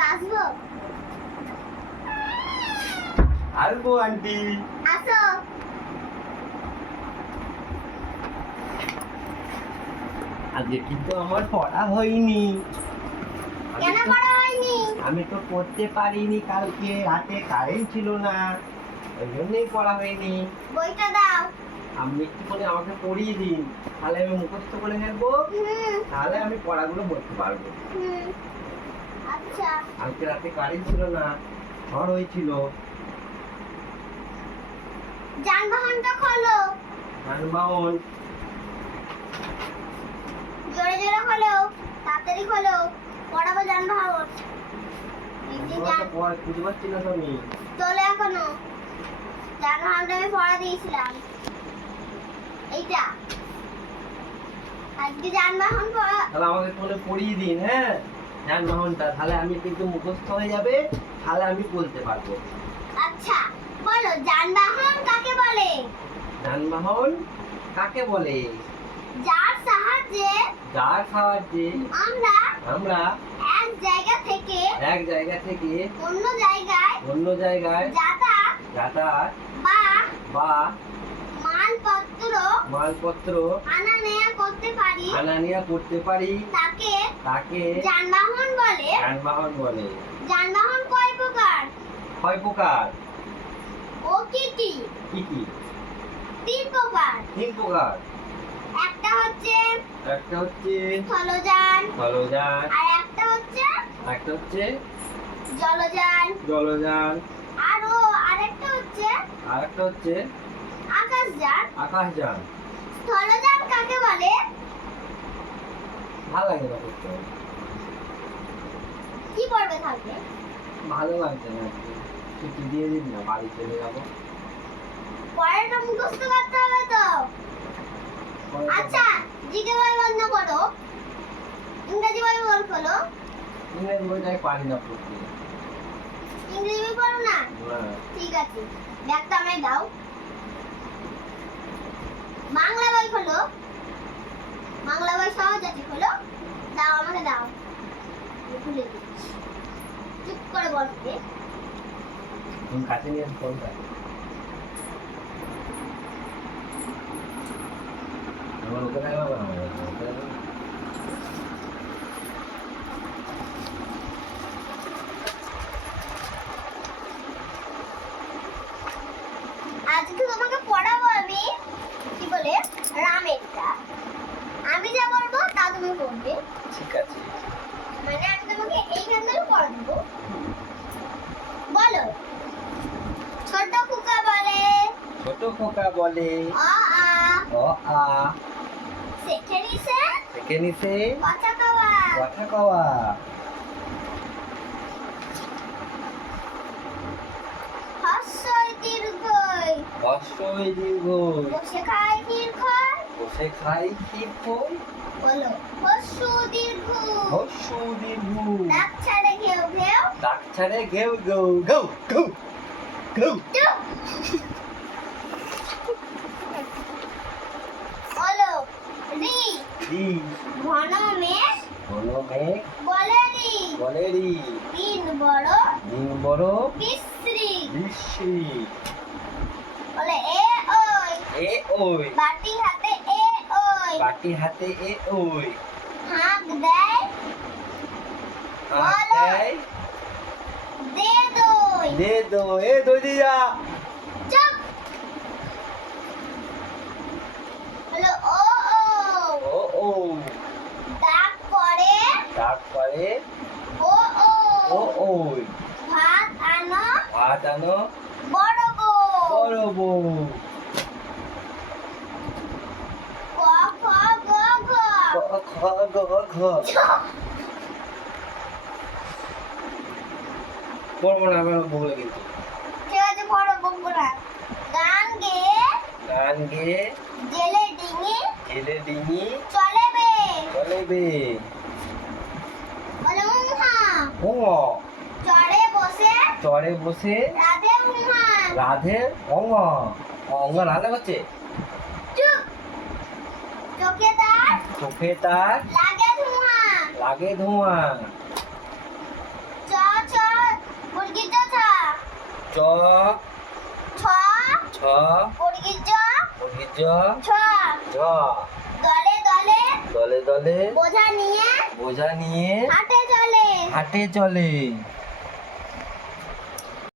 আসব? আন্টি। আসো। আজকে কিন্তু আমার পড়া হয়নি। আমি কেন তো- পড়া হয়নি? আমি তো পড়তে পারিনি কালকে রাতে কারেন্ট ছিল না ওই জন্যই পড়া হয়নি। বইটা দাও। আপনি একটু করে আমাকে পড়িয়ে দিন। তাহলে আমি মুখস্থ করে নেব। তাহলে আমি পড়াগুলো বলতে পারব। কালকে রাতে কারেন্ট ছিল না ঝড় হয়েছিল। যানবাহনটা খোলো। যানবাহন। জোরে জোরে খোলো তাড়াতাড়ি খোলো পড়াবো যানবাহন। খুঁজে পাচ্ছি না তো আমি তোলে এখনও। যানবাহনটা আমি পড়া দিয়েছিলাম। এইটা। আজকে যানবাহন পড়া তাহলে আমাকে ফোনে পড়িয়ে দিন হ্যাঁ? যানবাহনটা তাহলে আমি কিন্তু মুখস্থ হয়ে যাবে তাহলে আমি বলতে পারব। আচ্ছা বলো যানবাহন কাকে বলে? যানবাহন কাকে বলে? যার সাহায্যে যার সাহায্যে আমরা আমরা এক জায়গা থেকে এক জায়গা থেকে অন্য জায়গায় অন্য জায়গায় যাতায়াত যাতায়াত বা বা মালপত্র মালপত্র আনা নেয়া করতে পারি। আনা নেওয়া করতে পারি। তাকে তাকে যানবাহন বলে। যানবাহন বলে। যানবাহন কয় প্রকার? কয় প্রকার? ও কি কি? কি কি? তিন প্রকার। তিন প্রকার। একটা হচ্ছে একটা হচ্ছে স্থলযান। জলযান আর একটা হচ্ছে একটা হচ্ছে জলযান। জলযান। আর আরেকটা হচ্ছে আর একটা হচ্ছে আকাশযান। আকাশযান। স্থলযান কাকে বলে? ভালো লাগে না করতে কি পড়বে থাকবে? ভালো লাগছে না ছুটি দিয়ে দিন না বাড়ি চলে যাব। পরেরটা মুখস্থ করতে হবে তো। আচ্ছা জিকে বই বন্ধ করো। ইংরেজি বই বল খোলো। ইংরেজি বইটাই পারি না পড়তে। ইংরেজি বই পড়ো না? না ঠিক আছে। ব্যাগটা আমায় দাও। বাংলা বই খোলো। বাংলা বই সহজ আছে, খোলো। দাও আমাকে, দাও। খুলে দিচ্ছি। চুপ করে বসবে কাছে নিয়ে আমার ওকে দেখাবো না আমার ওকে দেখাবো না। আজকে তোমাকে পড়াবো আমি কি বলে রামেরটা আমি যা বলব তা তুমি পড়বে ঠিক আছে। মানে আমি তোমাকে এইখান থেকে বলো। ছোট কুকা বলে। ছোট খোকা বলে। অ আ। অ আ। শেখে নিছে কথা কওয়া কথা কওয়া হস্যই দীর্ঘই। হর্ষই দীর্ঘ বসে খায় বসে খাই কি কই বলো হস্য দীর্ঘ। হর্ষ দীর্ঘ। ডাক ছাড়ে ঘেউ ঘেউ। ডাক ছাড়ে ঘেউ গৌ গৌ গৌ চুপ। বলো রি। দি ঘন মেঘ? ঘন মেঘ। বলে রি। বলে রি। দিন বড়? দিন বড়। বিশ্রী। বৃষ্টি বলে এ ওই। এ ওই। বাটি হাতে বাটি হাতে এ ওই। হাঁক দেয় বলো। দেয়। দে দই। দে দো এ দই দিয়া। চুপ। হলো ও ও। ও ও। ডাক করে তারপরে ও ও। ও ওই ভাত আনো ভাত আনো। বড় গো বড় বউ ক খ গ ঘ ক খ গ ঘ না আমার ঠিক আছে বকবো না গান গেয়ে গান গেয়ে জেলে ডিঙি ছেলে ডিঙি চলে বে চলে বে বলে চড়ে বসে চরে বসে রাধে উহা রাধে অঙ্গ অঙ্গ রাধা হচ্ছে চুপ চোখে চোখে তার লাগে ধোঁয়া। লাগে ধোঁয়া। চ চ মুরগি চ চ ছ ছ মুরগি জ। মুরগি জ ছ। জ। দলে দলে। দলে দলে। বোঝা নিয়ে বোঝা নিয়ে হাটে চলে। হাটে চলে।